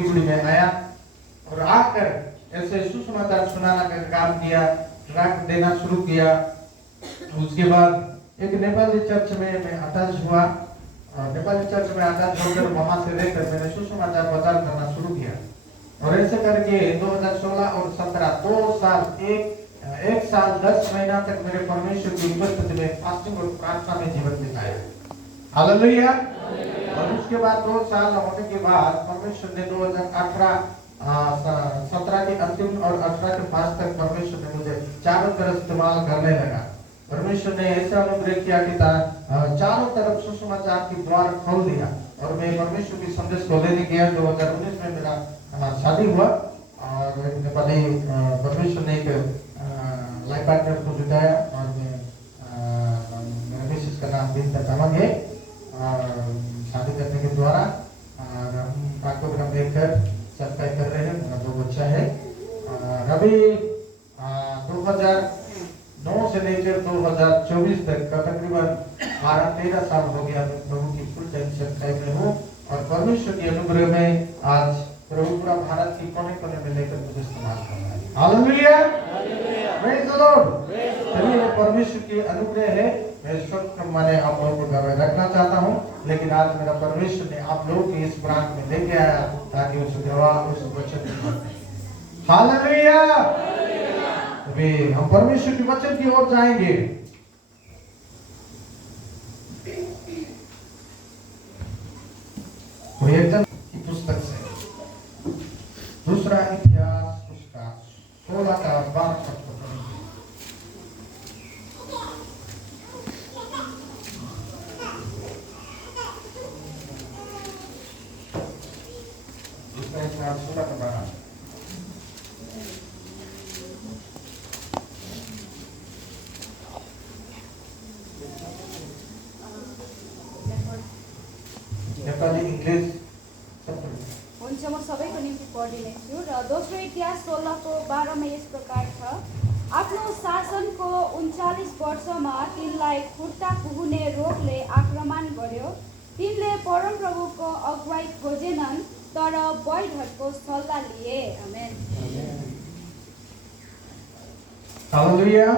में आया और आकर ऐसे सुसमाचार सुनाना का काम किया, ट्रैक देना शुरू किया। उसके बाद एक नेपाली चर्च में मैं अटैच हुआ। नेपाली चर्च में अटैच होकर वहां से रहकर मैंने सुसमाचार प्रचार करना शुरू किया और ऐसे करके 2016 और 17 2 साल एक साल 10 महीना तक मेरे परमेश्वर की उपस्थिति में फास्टिंग और प्रार्थना में जीवन बिताया। हालेलुया। और उसके बाद 2 साल होने के बाद परमेश्वर ने 2018 17 के अंतिम और 18 के पास तक परमेश्वर ने मुझे चारों तरफ इस्तेमाल करने लगा। परमेश्वर ने ऐसा अनुग्रह किया कि चारों तरफ सुसमाचार की द्वार खोल दिया और मैं परमेश्वर की संदेश को लेने गया। 2019 में मेरा शादी हुआ और नेपाली परमेश्वर ने एक लाइफ पार्टनर को जुटाया और मेरे मिसेस का नाम बिंता तामाङ है। शादी करने के द्वारा हम प्रोग्राम देखकर सब्सक्राइब कर रहे हैं। मेरा 2 बच्चा है। अभी 2009 से लेकर 2024 तक का तकरीबन 12-13 साल हो गया मैं प्रभु की फुल टाइम सब्सक्राइब में हूँ और परमेश्वर की अनुग्रह में आज प्रभु पूरा भारत की कोने-कोने में लेकर मुझे इस्तेमाल कर रहा है। Hallelujah, praise the Lord. चलिए, परमेश्वर की अनुग्रह है। मैं सब माने आप लोगों को घर में रखना चाहता हूँ, लेकिन आज मेरा परमेश्वर ने आप लोगों के इस ब्रांच में लेके आया ताकि उस गवाह उस वचन को हालेलुया। अभी हम परमेश्वर के वचन की ओर जाएंगे। कोई एक जन की पुस्तक से दूसरा इतिहास उसका 16 का 12 पद को पढ़ेंगे। दूसरा इतिहास 16 का 12। नेपाली इंग्लिश हुन्छ, म सबैको निम्ति पढिदिनेछु। र दोस्रो इतिहास 16 को 12 मा यस प्रकार छ। आफ्नो शासनको 39 वर्षमा तिनलाई खुट्टा कुहुने रोगले आक्रमण गर्यो। तिनले परमप्रभुको अगुवाई खोजेनन् तर वैद्यहरूको सल्लाह लिए। आमेन। हालेलुया।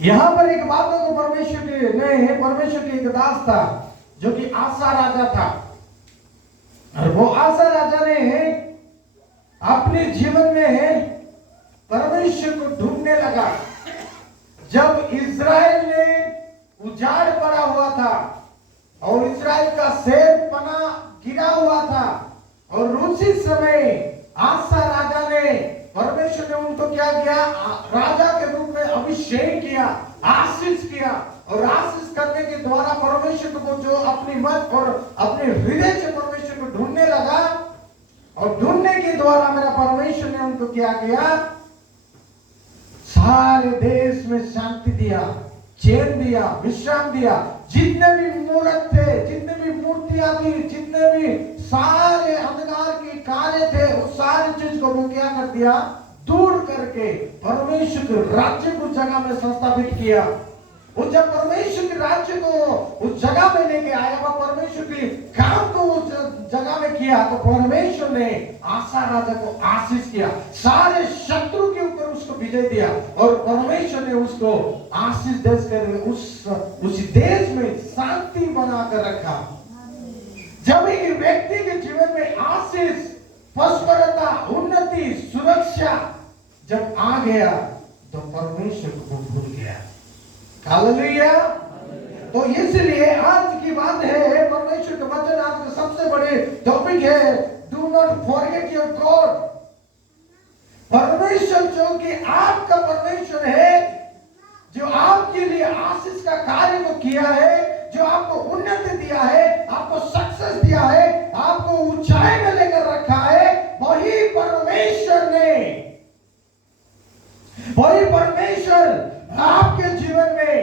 यहाँ पर एक बात को परमेश्वर के एक दास था जो कि आसा राजा था और वो आसा राजा ने अपने जीवन में परमेश्वर को ढूंढने लगा। जब इज़राइल ने उजाड़ पड़ा हुआ था और इज़राइल का शेर पना गिरा हुआ था और उसी समय आसा राजा ने परमेश्वर ने उनको क्या किया, राजा के रूप में अभिषेक किया, आशीष किया और आशीष करने के द्वारा परमेश्वर को जो अपनी मन और अपने हृदय से परमेश्वर को ढूंढने लगा और ढूंढने के द्वारा मेरा परमेश्वर ने उनको क्या किया, सारे देश में शांति दिया, चैन दिया, विश्राम दिया। जितने भी मूर्त थे, जितने भी मूर्तियां थी, जितने भी सारे अंधकार के कार्य थे, उस सारी चीज को वो क्या कर दिया, दूर करके परमेश्वर के राज्य को जगह में संस्थापित किया। वो जब परमेश्वर के राज्य को उस जगह में लेके आया, वह परमेश्वर के काम को उस जगह में किया, तो परमेश्वर ने आसा राजा को आशीष किया, सारे शत्रु के ऊपर उसको विजय दिया और परमेश्वर ने उसको आशीष देकर उस देश में शांति बनाकर रखा। जब एक व्यक्ति के जीवन में आशीष, प्रॉस्पेरिटी, उन्नति, सुरक्षा जब आ गया तो परमेश्वर को भूल गया। हालेलुया। तो इसलिए आज की बात है, परमेश्वर का वचन आज का सबसे बड़े टॉपिक है, do not forget your God. परमेश्वर जो कि आपका परमेश्वर है, जो आपके लिए आशीष का कार्य को किया है, जो आपको उन्नति दिया है, आपको सक्सेस दिया है, आपको ऊंचाई में लेकर रखा है, वही परमेश्वर आपके जीवन में,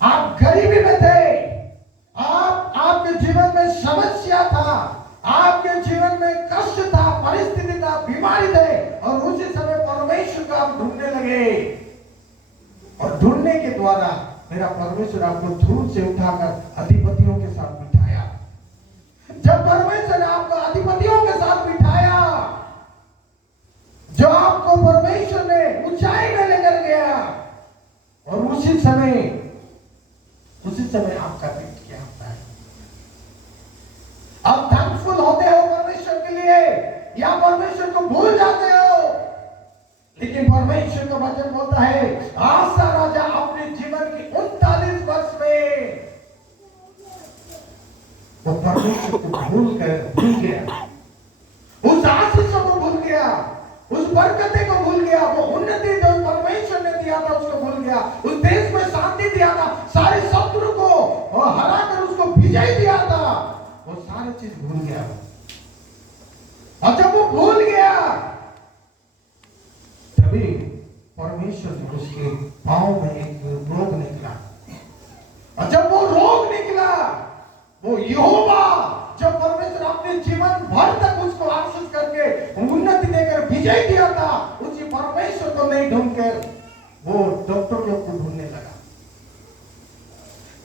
आप गरीबी में थे, आपके जीवन में समस्या था, आपके जीवन में कष्ट था, परिस्थिति था, बीमारी थे और उसी समय परमेश्वर को आप ढूंढने लगे और ढूंढने के द्वारा मेरा परमेश्वर आपको धूल से उठाकर अधिपतियों के साथ बिठाया। आप थैंकफुल होते हो परमेश्वर के लिए या परमेश्वर को भूल जाते हो? लेकिन परमेश्वर का वचन बोलता है आसा राजा अपने जीवन के 39 वर्ष में वो परमेश्वर को भूल गया, उस आशीषों को भूल गया, उस बरकते को भूल गया, वो उन्नति जो परमेश्वर ने दिया था उसको भूल गया, उस देश में शांति दिया था, सारे शत्रु को हरा कर उसको विजय दिया था, वो सारी चीज भूल गया। और जब वो भूल गया तभी परमेश्वर ने उसके पांव में एक रोग निकला, और जब वो रोग निकला, वो यहोवा जब परमेश्वर अपने जीवन भर तक उसको आशीष करके उन्नति देकर विजय दिया था, उसी परमेश्वर को नहीं ढूंढकर वो डॉक्टर लोग को ढूंढने लगा।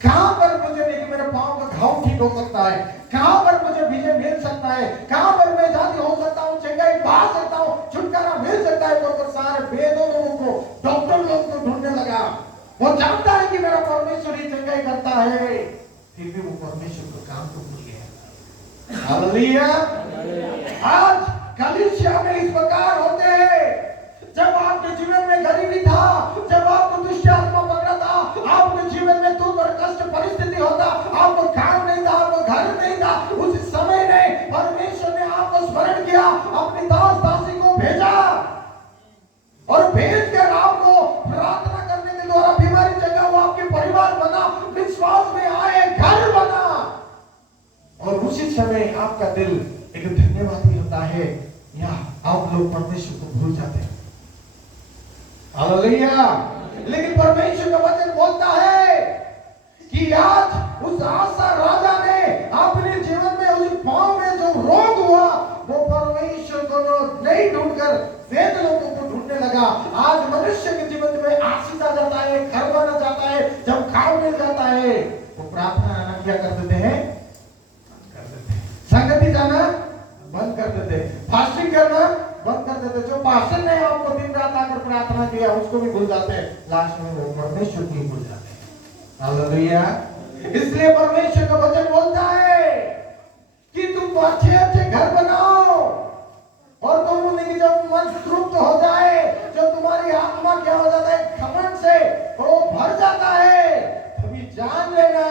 कहां पर मुझे नहीं मेरे पांव का घाव ठीक हो सकता है, कहां पर मुझे विजय मिल सकता है, कहां पर मैं जाति हो सकता हूं, चंगाई पा सकता हूं, छुटकारा मिल सकता है, तो सारे वेदों लोगों को डॉक्टर लोग को ढूंढने लगा। वो जानता है कि मेरा परमेश्वर ही चंगाई करता है, फिर भी वो परमेश्वर को काम को भूल गया। हालेलुया। आज कलीसिया में इस प्रकार होते हैं, जब आपके जीवन में गरीबी था, जब आपको दुष्ट आत्मा पकड़ा था, आपके जीवन में दुख और कष्ट परिस्थिति होता, आपको काम नहीं था, आपको घर नहीं था, उस समय में परमेश्वर ने आपको स्मरण किया, अपनी दास दासी को भेजा और भेज कर आपको प्रार्थना करने के द्वारा बीमारी चंगा हुआ, आपके परिवार बना, विश्वास में आए, घर बना, और उसी समय आपका दिल एक धन्यवादी होता है, या आप लोग परमेश्वर को भूल जाते हैं। हालेलुया। लेकिन परमेश्वर का वचन बोलता है कि आज उस आसा राजा ने अपने जीवन में उस पांव में जो रोग हुआ, वो परमेश्वर को नहीं ढूंढकर वेद लोगों को ढूंढने लगा। आज मनुष्य के जीवन में आशीष आ जाता है, घर बना जाता है, जब खाव मिल जाता है, वो प्रार्थना क्या कर देते हैं, संगति जाना बंद कर देते, फास्टिंग करना बंद कर देते। जो पास्टर ने आपको दिन रात आकर प्रार्थना किया उसको भी भूल जाते हैं, लास्ट में वो परमेश्वर को भूल जाते हैं। हालेलुया। इसलिए परमेश्वर का वचन बोलता है कि तुम अच्छे अच्छे घर बनाओ, और तुम जब मन तृप्त हो जाए, जब तुम्हारी आत्मा क्या हो जाता है, घमंड से वो भर जाता है, तभी जान लेना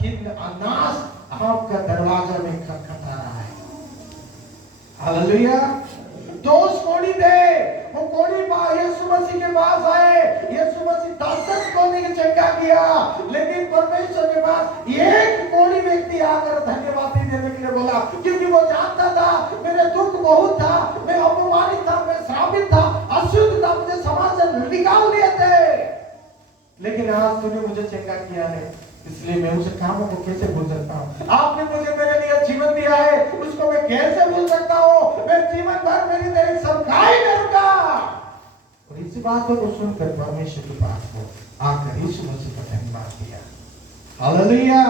कि अनाश आपका दरवाजा में खटखटा रहा है। हालेलुया। दोष कोड़ी दे, वो कोड़ी यीशु मसीह के पास आए, यीशु मसीह 10 कोड़ी को चंगा किया, लेकिन परमेश्वर के पास एक कोड़ी व्यक्ति आकर धन्यवाद देने के लिए बोला, क्योंकि वो जानता था मेरे दुख बहुत था, मैं अपमानित था, मैं श्रापित था, अशुद्ध था, मुझे समाज से निकाल दिए थे, लेकिन आज तूने मुझे चंगा किया है, इसलिए मैं उस कामों को कैसे भूल सकता हूँ। आपने मुझे मेरे लिए जीवन दिया है, उसको मैं कैसे भूल सकता हूँ। मैं जीवन भर मेरी तेरी सेवकाई करूंगा। और इसी बात को सुनकर परमेश्वर के पास को आकर यीशु मसीह का धन्यवाद दिया। हालेलुया।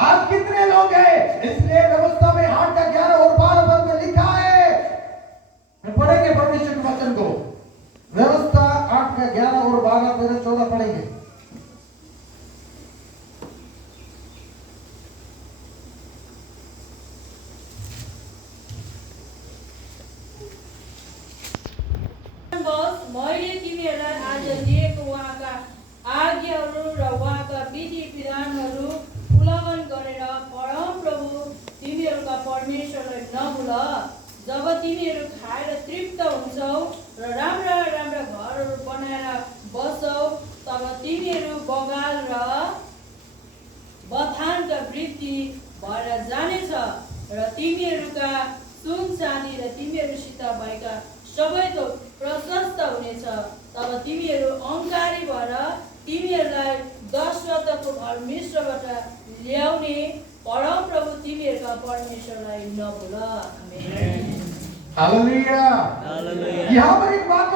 आज कितने लोग हैं, इसलिए व्यवस्था में 8 का 11 और 12 पद में लिखा है, पढ़ेंगे परमेश्वर के वचन को, व्यवस्था 8 का 11 और 12 13 14 पढ़ेंगे। मैले तिमीहरूलाई आज दिएको उहाँका आज्ञाहरू र उहाँका विधि विधानहरू उल्लङ्घन गरेर परमप्रभु तिमीहरूका परमेश्वरलाई नभुल। जब तिमीहरू खाएर तृप्त हुन्छौ र राम्रा राम्रा घरहरू बनाएर बस्छौ, तब तिमीहरू बगाल र बथानका वृद्धि भएर जानेछ, र तिमीहरूका सुन चाँदी र तिमीहरूसित भएका सबै थोक प्रशस्त हुनेछ। तब तिमीहरू अहंकारी भएर तिमीहरूलाई दशरथको घर मिश्रबाट ल्याउने परमप्रभु तिमीहरूका परमेश्वरलाई नभुल। हालेलुया। यहाँ पर एक बात